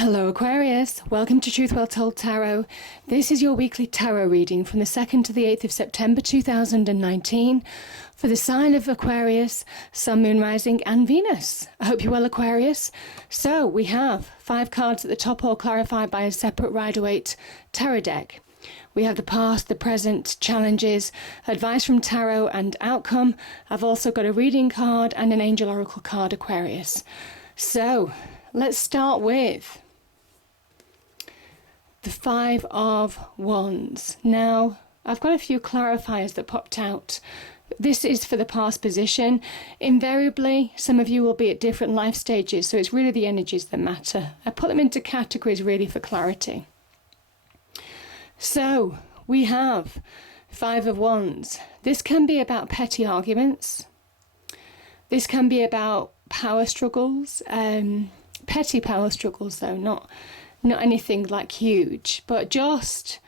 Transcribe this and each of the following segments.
Hello Aquarius, welcome to Truth Well Told Tarot. This is your weekly tarot reading from the 2nd to the 8th of September 2019 for the sign of Aquarius, Sun, Moon, Rising and Venus. I hope you're well, Aquarius. So we have 5 cards at the top, all clarified by a separate Rider-Waite tarot deck. We have the past, the present, challenges, advice from tarot and outcome. I've also got a reading card and an angel oracle card, Aquarius. So let's start with the 5 of Wands. Now, I've got a few clarifiers that popped out. This is for the past position. Invariably, some of you will be at different life stages, so it's really the energies that matter. I put them into categories really for clarity. So, we have 5 of Wands. This can be about petty arguments. This can be about power struggles. Petty power struggles though, not anything like huge, but just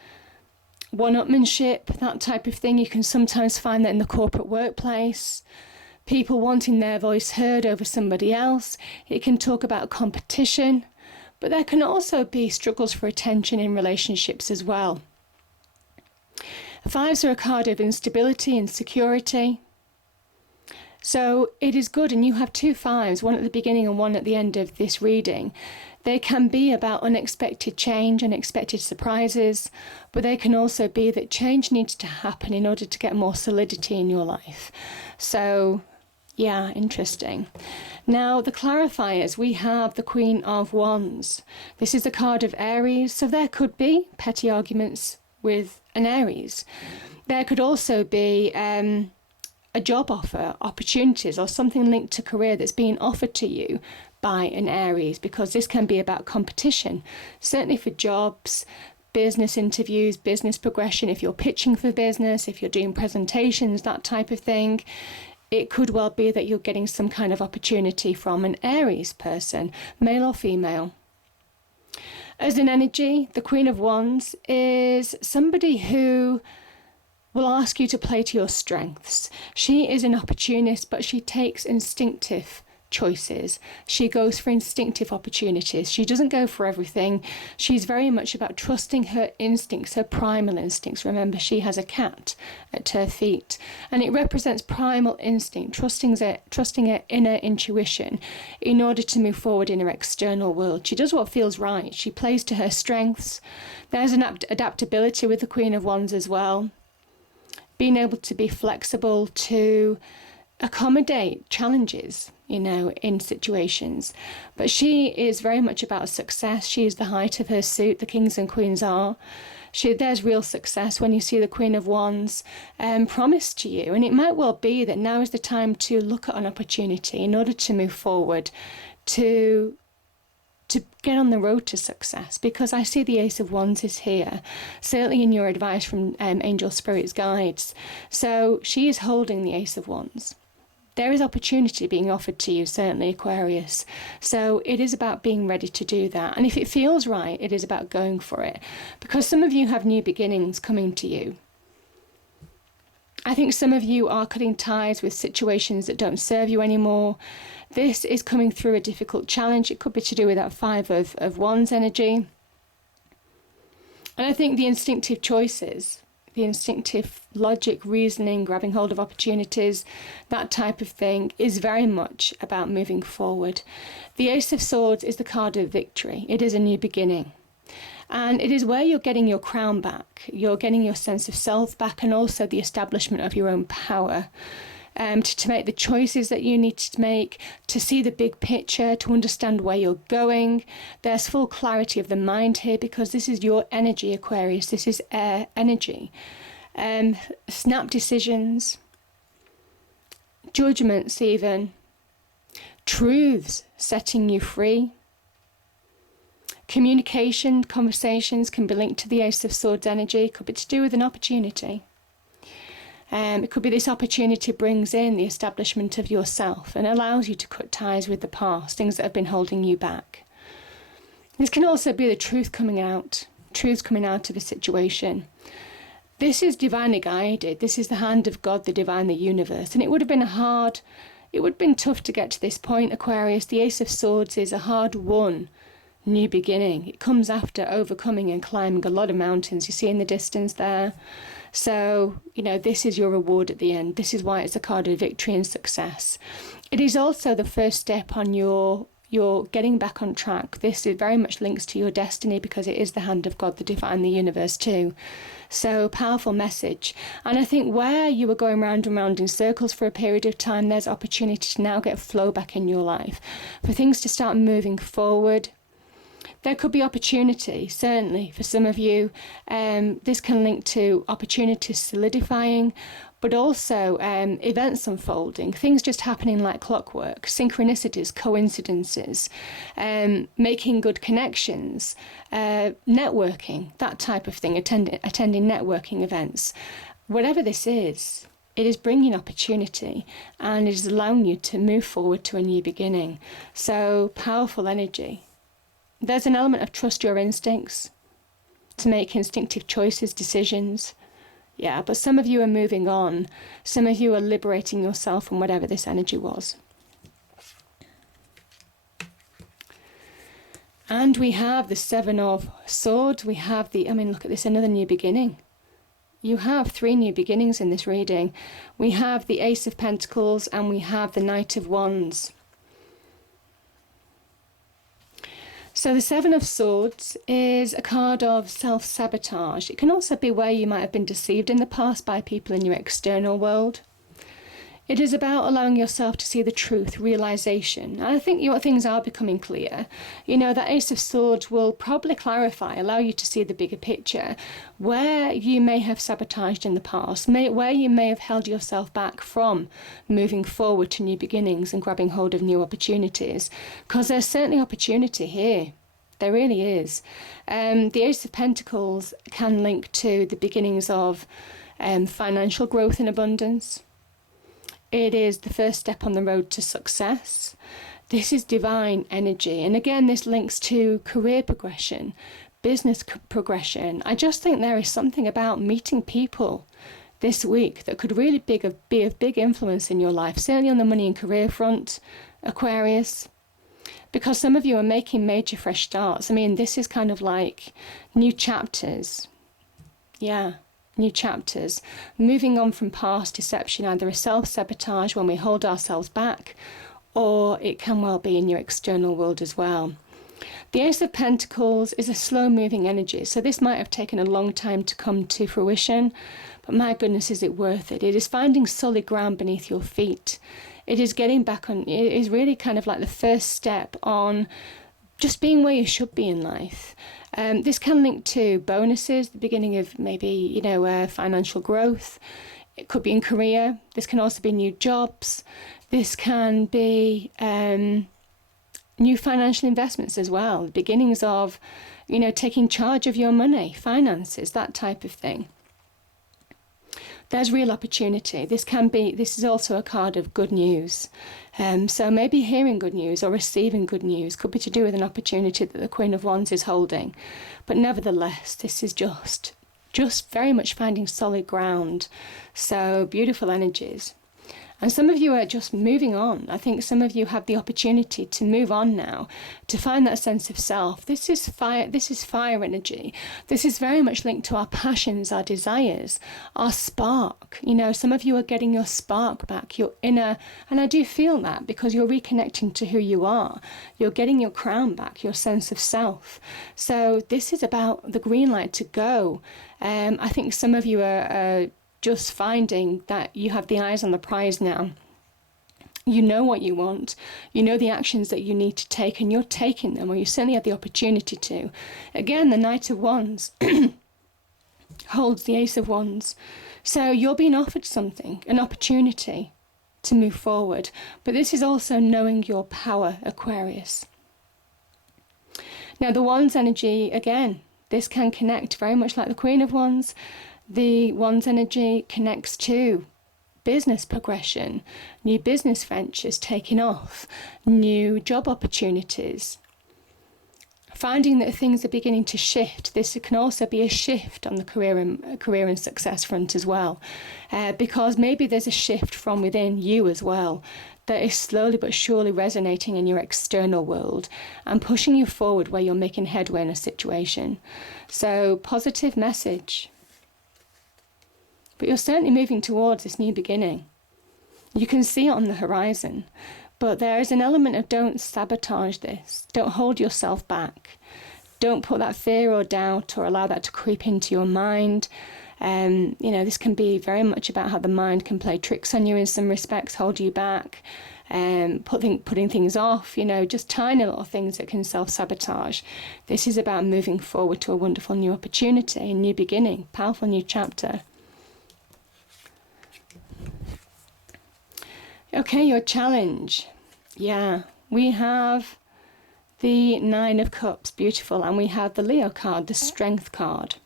one-upmanship, that type of thing. You can sometimes find that in the corporate workplace, people wanting their voice heard over somebody else. It can talk about competition, but there can also be struggles for attention in relationships as well. 5s are a card of instability and security. So it is good, and you have 2 5s, one at the beginning and one at the end of this reading. They can be about unexpected change, unexpected surprises, but they can also be that change needs to happen in order to get more solidity in your life. So, yeah, interesting. Now, the clarifiers, we have the Queen of Wands. This is a card of Aries, so there could be petty arguments with an Aries. There could also be a job offer, opportunities, or something linked to career that's being offered to you by an Aries, because this can be about competition, certainly for jobs, business interviews, business progression. If you're pitching for business, if you're doing presentations, that type of thing, it could well be that you're getting some kind of opportunity from an Aries person, male or female. As an energy, the Queen of Wands is somebody who will ask you to play to your strengths. She is an opportunist, but she takes instinctive choices. She goes for instinctive opportunities. She doesn't go for everything. She's very much about trusting her instincts, her primal instincts. Remember, she has a cat at her feet, and it represents primal instinct, trusting her inner intuition in order to move forward in her external world. She does what feels right. She plays to her strengths. There's an adaptability with the Queen of Wands as well. Being able to be flexible to accommodate challenges, in situations. But she is very much about success. She is the height of her suit, the kings and queens are. There's real success when you see the Queen of Wands promised to you. And it might well be that now is the time to look at an opportunity in order to move forward, to get on the road to success, because I see the Ace of Wands is here, certainly in your advice from angel spirits guides. So she is holding the Ace of Wands. There is opportunity being offered to you, certainly, Aquarius. So it is about being ready to do that. And if it feels right, it is about going for it, because some of you have new beginnings coming to you. I think some of you are cutting ties with situations that don't serve you anymore. This is coming through a difficult challenge. It could be to do with that 5 of Wands energy. And I think the instinctive choices, the instinctive logic, reasoning, grabbing hold of opportunities, that type of thing is very much about moving forward. The Ace of Swords is the card of victory. It is a new beginning. And it is where you're getting your crown back, you're getting your sense of self back, and also the establishment of your own power, to make the choices that you need to make, to see the big picture, to understand where you're going. There's full clarity of the mind here, because this is your energy, Aquarius. This is air energy. Snap decisions, judgments even, truths setting you free. Communication, conversations can be linked to the Ace of Swords energy. It could be to do with an opportunity. It could be this opportunity brings in the establishment of yourself and allows you to cut ties with the past, things that have been holding you back. This can also be the truth coming out of a situation. This is divinely guided. This is the hand of God, the divine, the universe. And it would have been tough to get to this point, Aquarius. The Ace of Swords is a hard-won new beginning. It comes after overcoming and climbing a lot of mountains you see in the distance there. So, this is your reward at the end. This is why it's a card of victory and success. It is also the first step on your getting back on track. This is very much links to your destiny because it is the hand of God, the divine, the universe too. So powerful message. And I think where you were going round and round in circles for a period of time, there's opportunity to now get flow back in your life, for things to start moving forward. There could be opportunity, certainly, for some of you. This can link to opportunities solidifying, but also events unfolding, things just happening like clockwork, synchronicities, coincidences, making good connections, networking, that type of thing, attending networking events. Whatever this is, it is bringing opportunity and it is allowing you to move forward to a new beginning. So powerful energy. There's an element of trust your instincts, to make instinctive choices, decisions. Yeah, but some of you are moving on. Some of you are liberating yourself from whatever this energy was. And we have the Seven of Swords. We have look at this, another new beginning. You have 3 new beginnings in this reading. We have the Ace of Pentacles and we have the Knight of Wands. So the Seven of Swords is a card of self-sabotage. It can also be where you might have been deceived in the past by people in your external world. It is about allowing yourself to see the truth, realization. And I think your things are becoming clear. That Ace of Swords will probably clarify, allow you to see the bigger picture, where you may have sabotaged in the past, where you may have held yourself back from moving forward to new beginnings and grabbing hold of new opportunities. Because there's certainly opportunity here. There really is. The Ace of Pentacles can link to the beginnings of financial growth and abundance. It is the first step on the road to success. This is divine energy. And again, this links to career progression, business progression. I just think there is something about meeting people this week that could really be of big influence in your life, certainly on the money and career front, Aquarius. Because some of you are making major fresh starts. This is kind of like new chapters. Yeah. New chapters, moving on from past deception, either a self-sabotage when we hold ourselves back, or it can well be in your external world as well. The Ace of Pentacles is a slow-moving energy, so this might have taken a long time to come to fruition, but my goodness, is it worth it? It is finding solid ground beneath your feet. It is getting back on, it is really kind of like the first step on just being where you should be in life. This can link to bonuses, the beginning of maybe, financial growth. It could be in career. This can also be new jobs. This can be new financial investments as well. The beginnings of, taking charge of your money, finances, that type of thing. There's real opportunity. This is also a card of good news. So maybe hearing good news or receiving good news could be to do with an opportunity that the Queen of Wands is holding. But nevertheless, this is just very much finding solid ground. So beautiful energies. And some of you are just moving on. I think some of you have the opportunity to move on now, to find that sense of self. This is fire energy. This is very much linked to our passions, our desires, our spark. Some of you are getting your spark back, your inner, and I do feel that because you're reconnecting to who you are. You're getting your crown back, your sense of self. So this is about the green light to go. I think some of you are just finding that you have the eyes on the prize now. You know what you want. You know the actions that you need to take, and you're taking them, or you certainly have the opportunity to. Again, the Knight of Wands holds the Ace of Wands. So you're being offered something, an opportunity to move forward. But this is also knowing your power, Aquarius. Now, the Wands energy, again, this can connect very much like the Queen of Wands. The Wands energy connects to business progression, new business ventures taking off, new job opportunities. Finding that things are beginning to shift. This can also be a shift on the career and success front as well, because maybe there's a shift from within you as well. that is slowly but surely resonating in your external world and pushing you forward where you're making headway in a situation. So, positive message. But you're certainly moving towards this new beginning. You can see it on the horizon. But there is an element of don't sabotage this. Don't hold yourself back. Don't put that fear or doubt or allow that to creep into your mind. This can be very much about how the mind can play tricks on you in some respects, hold you back, putting things off, just tiny little things that can self-sabotage. This is about moving forward to a wonderful new opportunity, a new beginning, powerful new chapter. Okay, your challenge. Yeah, we have the Nine of Cups, beautiful, and we have the Leo card, the Strength card.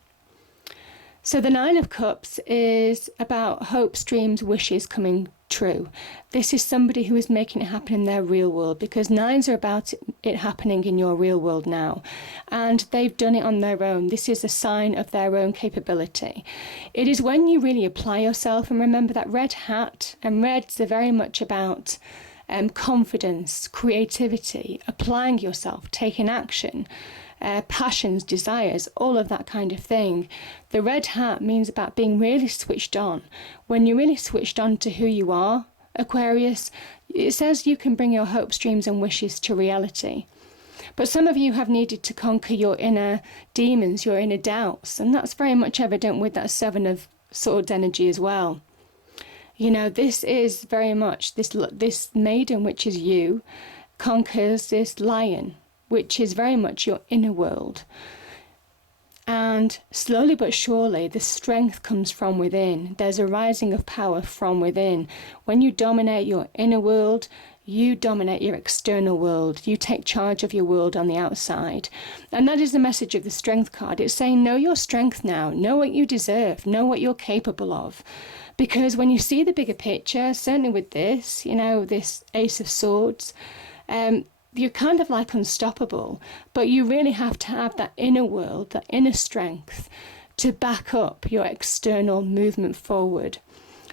So the Nine of Cups is about hopes, dreams, wishes coming true. This is somebody who is making it happen in their real world, because nines are about it happening in your real world now. And they've done it on their own. This is a sign of their own capability. It is when you really apply yourself, and remember that red hat, and reds are very much about confidence, creativity, applying yourself, taking action. Passions, desires, all of that kind of thing. The red hat means about being really switched on. When you're really switched on to who you are, Aquarius, it says you can bring your hopes, dreams and wishes to reality. But some of you have needed to conquer your inner demons, your inner doubts, and that's very much evident with that Seven of Swords energy as well. This is very much, this maiden, which is you, conquers this lion, which is very much your inner world. And slowly but surely, the strength comes from within. There's a rising of power from within. When you dominate your inner world, you dominate your external world. You take charge of your world on the outside. And that is the message of the Strength card. It's saying, know your strength now. Know what you deserve. Know what you're capable of. Because when you see the bigger picture, certainly with this, this Ace of Swords, you're kind of like unstoppable, but you really have to have that inner world, that inner strength to back up your external movement forward.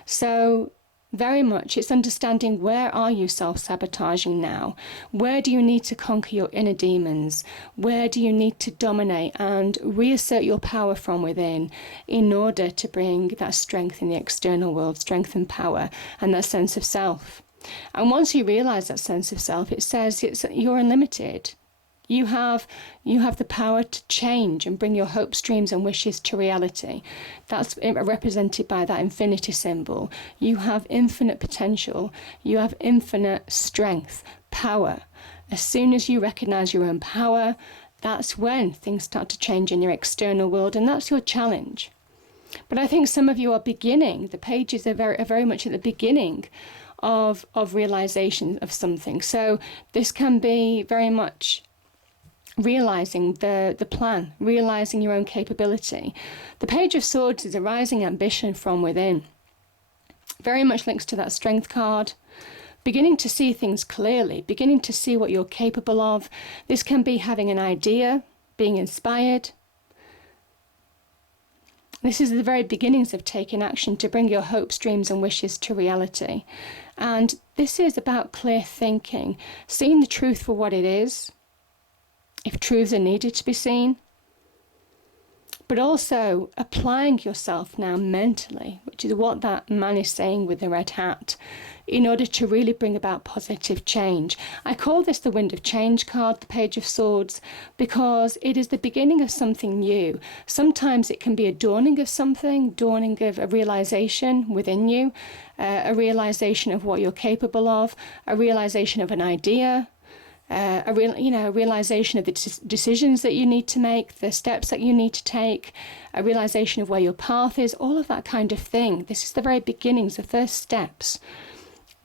So very much it's understanding, where are you self-sabotaging now? Where do you need to conquer your inner demons? Where do you need to dominate and reassert your power from within in order to bring that strength in the external world, strength and power and that sense of self? And once you realize that sense of self, it says you're unlimited. You have the power to change and bring your hopes, dreams and wishes to reality. That's represented by that infinity symbol. You have infinite potential. You have infinite strength, power. As soon as you recognize your own power, that's when things start to change in your external world, and that's your challenge. But I think some of you are beginning. The pages are very much at the beginning of realization of something. So this can be very much realizing the plan, realizing your own capability. The Page of Swords is a rising ambition from within. Very much links to that Strength card. Beginning to see things clearly, beginning to see what you're capable of. This can be having an idea, being inspired. This is the very beginnings of taking action to bring your hopes, dreams and wishes to reality. And this is about clear thinking, seeing the truth for what it is, if truths are needed to be seen, but also applying yourself now mentally, which is what that man is saying with the red hat, in order to really bring about positive change. I call this the Wind of Change card, the Page of Swords, because it is the beginning of something new. Sometimes it can be a dawning of something, dawning of a realization within you, a realization of what you're capable of, a realization of an idea, a realization of the decisions that you need to make, the steps that you need to take, a realization of where your path is, all of that kind of thing. This is the very beginnings, the first steps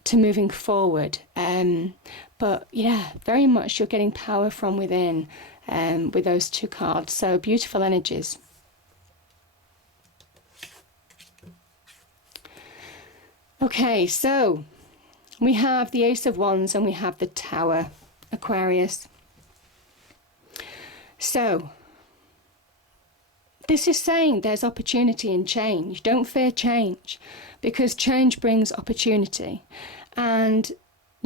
to moving forward. But yeah, very much you're getting power from within with those two cards. So beautiful energies. Okay, so we have the Ace of Wands and we have the Tower, Aquarius. So this is saying there's opportunity in change. Don't fear change, because change brings opportunity. And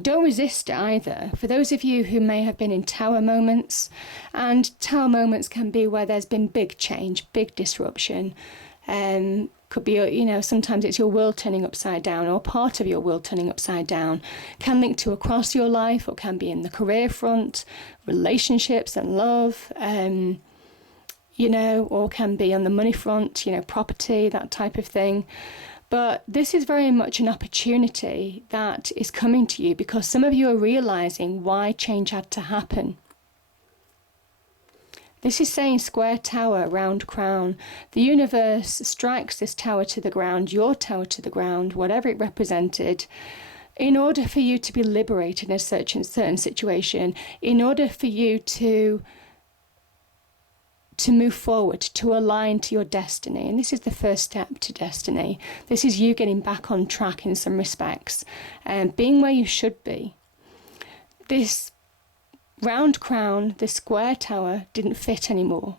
Don't resist it either. For those of you who may have been in tower moments, and tower moments can be where there's been big change, big disruption. Could be, you know, sometimes it's your world turning upside down, or part of your world turning upside down. Can link to across your life, or can be in the career front, relationships and love, you know, or can be on the money front, you know, property, that type of thing. But this is very much an opportunity that is coming to you because some of you are realizing why change had to happen. This is saying square tower, round crown. The universe strikes this tower to the ground, your tower to the ground, whatever it represented, in order for you to be liberated in a certain situation, in order for you to move forward, to align to your destiny. And this is the first step to destiny. This is you getting back on track in some respects and being where you should be. This round crown, this square tower, didn't fit anymore.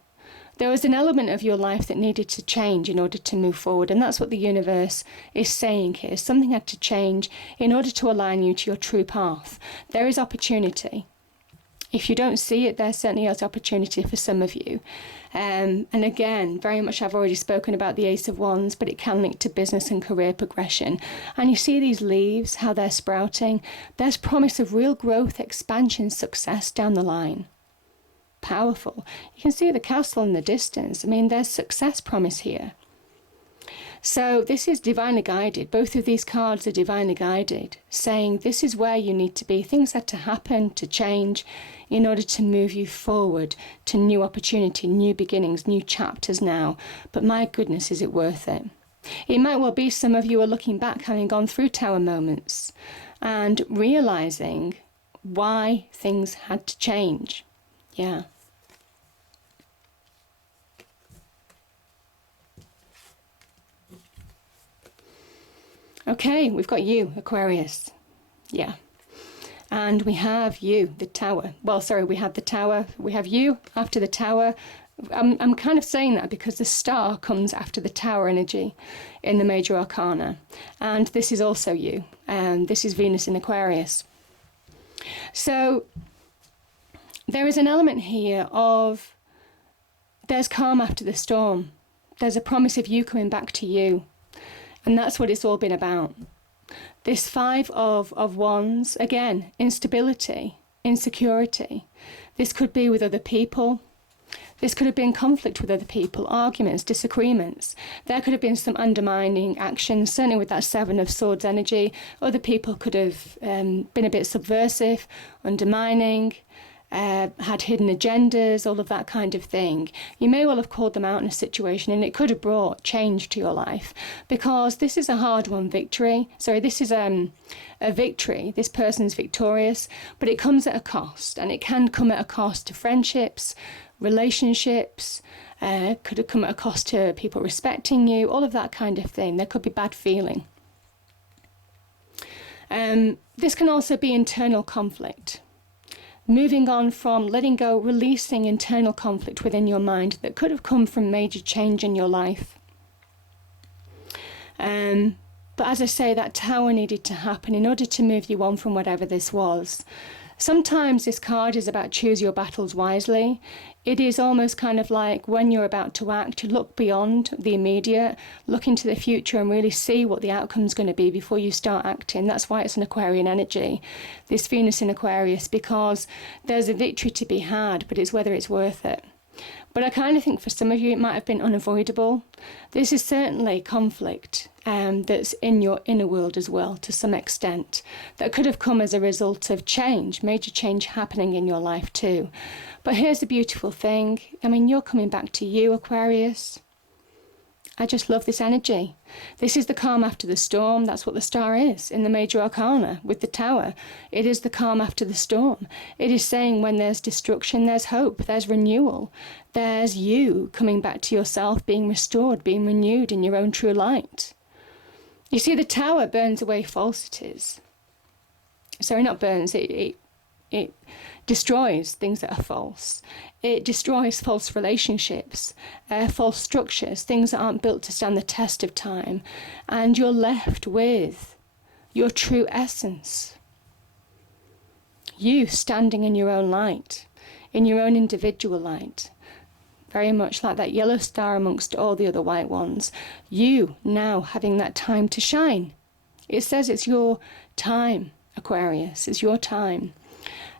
There was an element of your life that needed to change in order to move forward, and that's what the universe is saying here. Something had to change in order to align you to your true path. There is opportunity. If you don't see it, there certainly is opportunity for some of you. And again, very much I've already spoken about the Ace of Wands, but it can link to business and career progression. And you see these leaves, how they're sprouting. There's promise of real growth, expansion, success down the line. Powerful. You can see the castle in the distance. I mean, there's success promise here. So this is divinely guided. Both of these cards are divinely guided, saying this is where you need to be. Things had to happen, to change, in order to move you forward to new opportunity, new beginnings, new chapters now. But my goodness, is it worth it? It might well be some of you are looking back, having gone through tower moments, and realizing why things had to change. Yeah. Okay, we've got you, Aquarius. Yeah. And we have you, the tower. Well, sorry, we have the tower. We have you after the tower. I'm kind of saying that because the star comes after the tower energy in the major arcana. And this is also you. And this is Venus in Aquarius. So there is an element here of there's calm after the storm. There's a promise of you coming back to you. And that's what it's all been about. This Five of Wands, again, instability, insecurity. This could be with other people. This could have been conflict with other people, arguments, disagreements. There could have been some undermining actions, certainly with that Seven of Swords energy. Other people could have been a bit subversive, undermining, had hidden agendas, all of that kind of thing. You may well have called them out in a situation, and it could have brought change to your life, because this is a hard-won victory. Sorry, this is a victory. This person's victorious, but it comes at a cost, and it can come at a cost to friendships, relationships, could have come at a cost to people respecting you, all of that kind of thing. There could be bad feeling. This can also be internal conflict. Moving on from letting go, releasing internal conflict within your mind that could have come from major change in your life. But as I say, that tower needed to happen in order to move you on from whatever this was. Sometimes this card is about choose your battles wisely. It is almost kind of like when you're about to act, you look beyond the immediate, look into the future and really see what the outcome's going to be before you start acting. That's why it's an Aquarian energy, this Venus in Aquarius, because there's a victory to be had, but it's whether it's worth it. But I kind of think for some of you it might have been unavoidable. This is certainly conflict that's in your inner world as well, to some extent, that could have come as a result of change, major change happening in your life too. But here's the beautiful thing. I mean, you're coming back to you, Aquarius. I just love this energy. This is the calm after the storm. That's what the star is in the major arcana with the tower. It is the calm after the storm. It is saying when there's destruction, there's hope, there's renewal. There's you coming back to yourself, being restored, being renewed in your own true light. You see, the tower burns away falsities. Sorry, not burns. It destroys things that are false. It destroys false relationships, false structures, things that aren't built to stand the test of time. And you're left with your true essence. you standing in your own light, in your own individual light. Very much like that yellow star amongst all the other white ones. You now having that time to shine. It says it's your time, Aquarius. It's your time.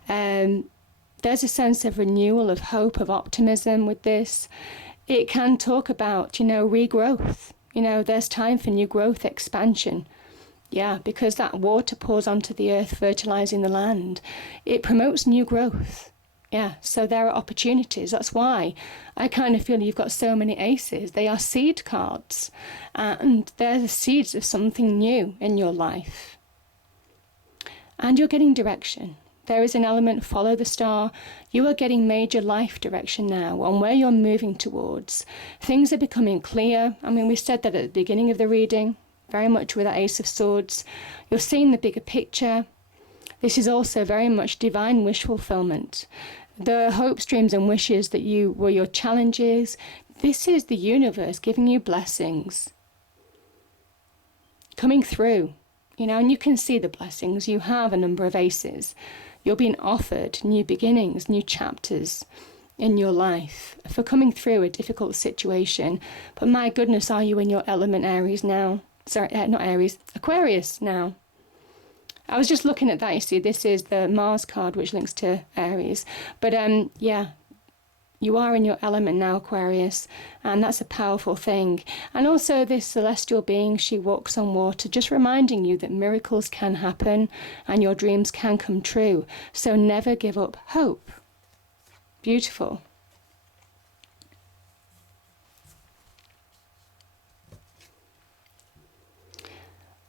There's a sense of renewal, of hope, of optimism with this. It can talk about, regrowth. There's time for new growth, expansion. Yeah, because that water pours onto the earth, fertilizing the land. It promotes new growth. Yeah, so there are opportunities. That's why I kind of feel you've got so many aces. They are seed cards, and they're the seeds of something new in your life. And you're getting direction. There is an element, follow the star. You are getting major life direction now on where you're moving towards. Things are becoming clear. I mean, we said that at the beginning of the reading, very much with that Ace of Swords. You're seeing the bigger picture. This is also very much divine wish fulfillment. The hopes, dreams and wishes that were your challenges, this is the universe giving you blessings. Coming through, and you can see the blessings. You have a number of aces. You're being offered new beginnings, new chapters in your life for coming through a difficult situation. But my goodness, are you in your element Aries now? Sorry, not Aries, Aquarius now. I was just looking at that, you see, this is the Mars card, which links to Aries. But yeah, you are in your element now, Aquarius, and that's a powerful thing. And also this celestial being, she walks on water, just reminding you that miracles can happen and your dreams can come true. So never give up hope. Beautiful.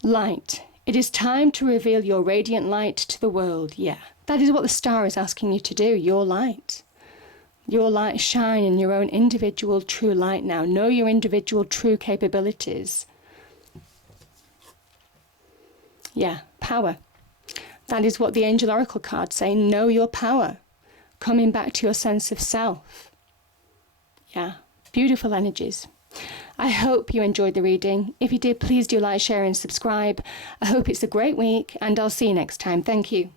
Light. It is time to reveal your radiant light to the world. Yeah, that is what the star is asking you to do, your light. Your light, shine in your own individual true light now. Know your individual true capabilities. Yeah, power. That is what the Angel Oracle cards say. Know your power. Coming back to your sense of self. Yeah, beautiful energies. I hope you enjoyed the reading. If you did, please do like, share and subscribe. I hope it's a great week and I'll see you next time. Thank you.